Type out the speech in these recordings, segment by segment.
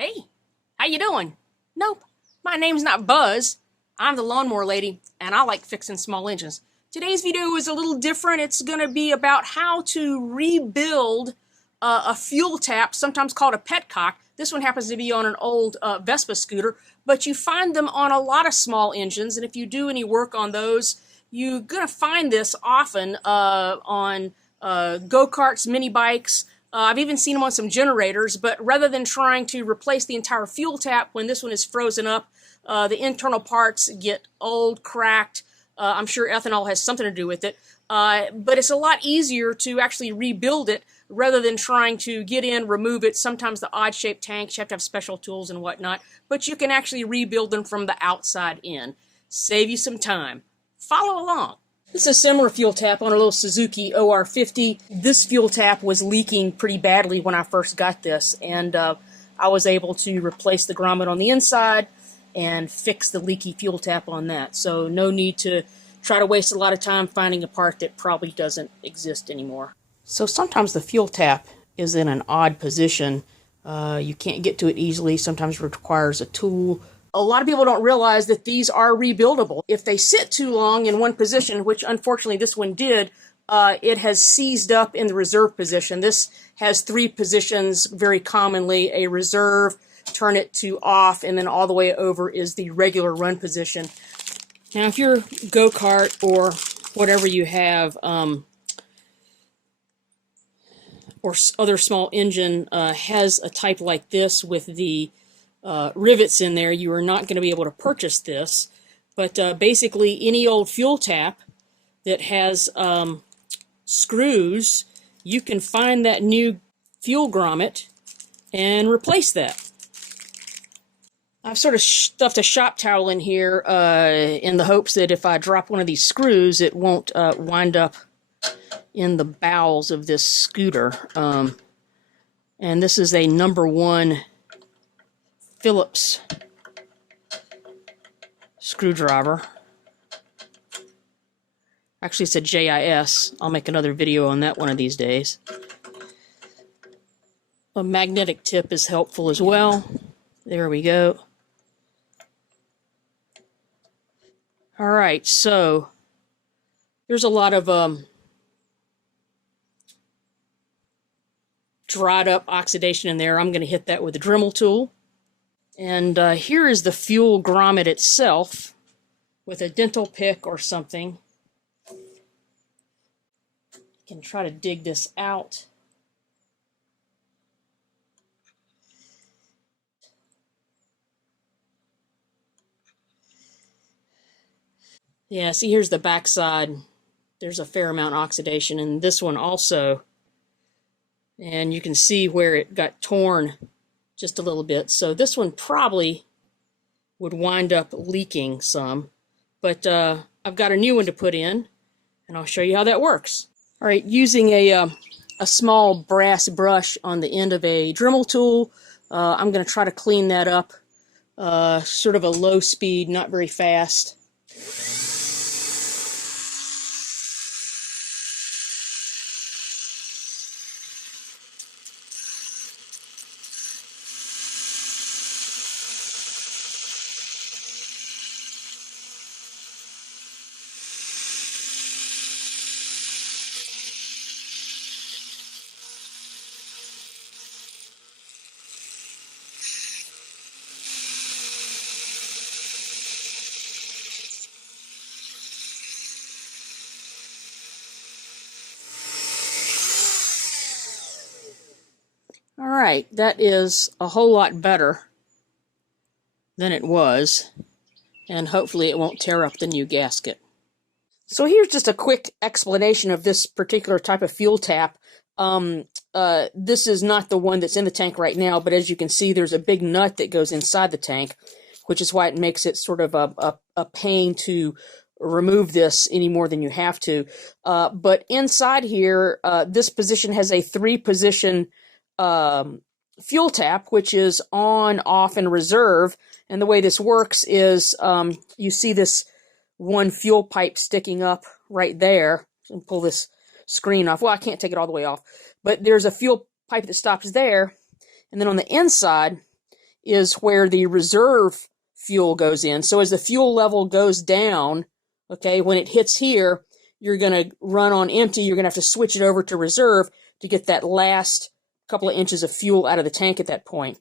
Hey, how you doing? Nope, my name's not Buzz. I'm the Lawnmower lady, and I like fixing small engines. Today's video is a little different. It's going to be about how to rebuild a fuel tap, sometimes called a petcock. This one happens to be on an old Vespa scooter, but you find them on a lot of small engines, and if you do any work on those, you're going to find this often on go-karts, mini bikes. I've even seen them on some generators, but rather than trying to replace the entire fuel tap when this one is frozen up, the internal parts get old, cracked. I'm sure ethanol has something to do with it, but it's a lot easier to actually rebuild it rather than trying to get in, remove it. Sometimes the odd-shaped tanks, you have to have special tools and whatnot, but you can actually rebuild them from the outside in. Save you some time. Follow along. This is a similar fuel tap on a little Suzuki OR50. This fuel tap was leaking pretty badly when I first got this, and I was able to replace the grommet on the inside and fix the leaky fuel tap on that. So no need to try to waste a lot of time finding a part that probably doesn't exist anymore. So sometimes the fuel tap is in an odd position. You can't get to it easily. Sometimes it requires a tool. A lot of people don't realize that these are rebuildable. If they sit too long in one position, which unfortunately this one did, it has seized up in the reserve position. This has three positions very commonly: a reserve, turn it to off, and then all the way over is the regular run position. Now if your go-kart or whatever you have, or other small engine has a type like this with the rivets in there, you are not going to be able to purchase this. But basically any old fuel tap that has screws, you can find that new fuel grommet and replace that. I've sort of stuffed a shop towel in here in the hopes that if I drop one of these screws, it won't wind up in the bowels of this scooter. And this is a #1 Phillips screwdriver. Actually, it's a JIS. I'll make another video on that one of these days. A magnetic tip is helpful as well. There we go. All right, so there's a lot of dried up oxidation in there. I'm going to hit that with a Dremel tool. And here is the fuel grommet itself with a dental pick or something. You can try to dig this out. Yeah, see, here's the back side. There's a fair amount of oxidation in this one also. And you can see where it got torn just a little bit. So this one probably would wind up leaking some. But I've got a new one to put in, and I'll show you how that works. All right, using a small brass brush on the end of a Dremel tool, I'm going to try to clean that up. Sort of a low speed, not very fast. Alright, that is a whole lot better than it was, and hopefully it won't tear up the new gasket. So here's just a quick explanation of this particular type of fuel tap. This is not the one that's in the tank right now, but as you can see, there's a big nut that goes inside the tank, which is why it makes it sort of a pain to remove this any more than you have to. But inside here, this position has a 3-position fuel tap, which is on, off, and reserve. And the way this works is you see this one fuel pipe sticking up right there. And pull this screen off. Well, I can't take it all the way off, but there's a fuel pipe that stops there. And then on the inside is where the reserve fuel goes in. So as the fuel level goes down, okay, when it hits here, you're going to run on empty. You're going to have to switch it over to reserve to get that last couple of inches of fuel out of the tank at that point.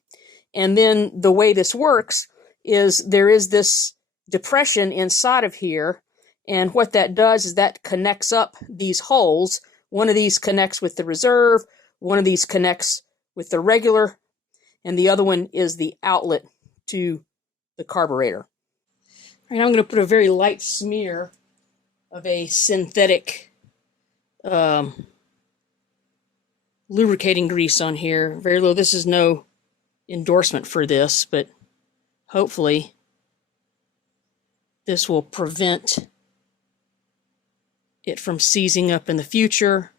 And then the way this works is there is this depression inside of here, and what that does is that connects up these holes. One of these connects with the reserve, one of these connects with the regular, and the other one is the outlet to the carburetor. All right, I'm going to put a very light smear of a synthetic lubricating grease on here. Very low. This is no endorsement for this, but hopefully this will prevent it from seizing up in the future.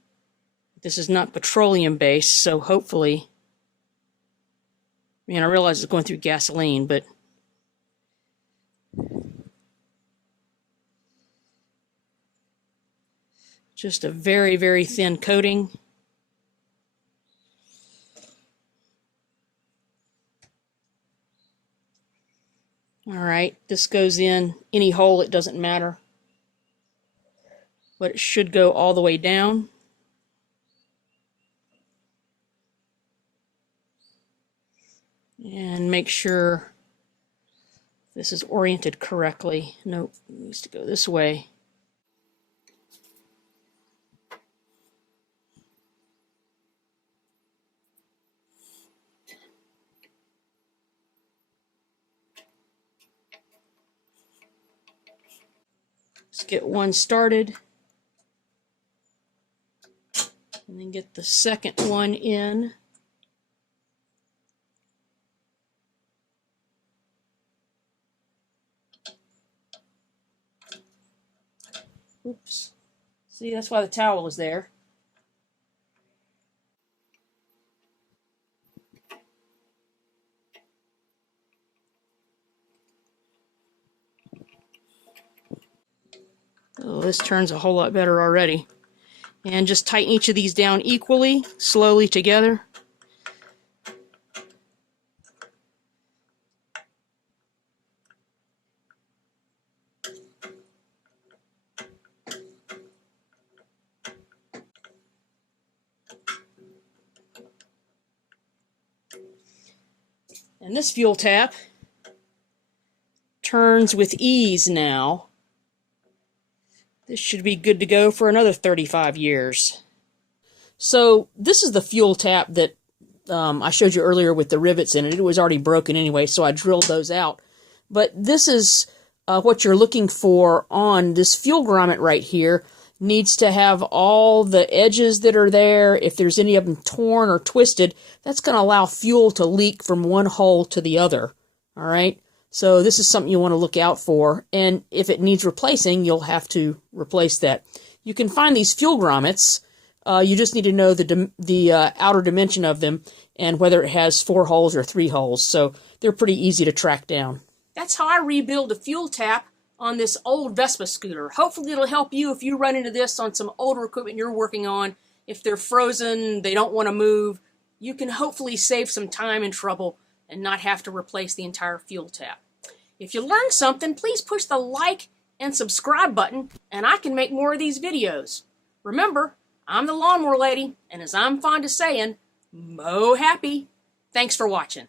This is not petroleum based, so hopefully, I mean, I realize it's going through gasoline, but just a very, very thin coating. All right, this goes in any hole, it doesn't matter. But it should go all the way down. And make sure this is oriented correctly. Nope, it needs to go this way. Let's get one started. And then get the second one in. Oops. See, that's why the towel is there. Oh, this turns a whole lot better already. And just tighten each of these down equally, slowly together. And this fuel tap turns with ease now. This should be good to go for another 35 years. So this is the fuel tap that I showed you earlier with the rivets in it. It was already broken anyway, so I drilled those out. But this is what you're looking for on this fuel grommet right here. Needs to have all the edges that are there. If there's any of them torn or twisted, that's going to allow fuel to leak from one hole to the other. All right? So this is something you want to look out for, and if it needs replacing, you'll have to replace that. You can find these fuel grommets. You just need to know the outer dimension of them and whether it has 4 holes or 3 holes. So they're pretty easy to track down. That's how I rebuild a fuel tap on this old Vespa scooter. Hopefully it'll help you if you run into this on some older equipment you're working on. If they're frozen, they don't want to move, you can hopefully save some time and trouble and not have to replace the entire fuel tap. If you learned something, please push the like and subscribe button, and I can make more of these videos. Remember, I'm the Lawnmower Lady, and as I'm fond of saying, mow happy. Thanks for watching.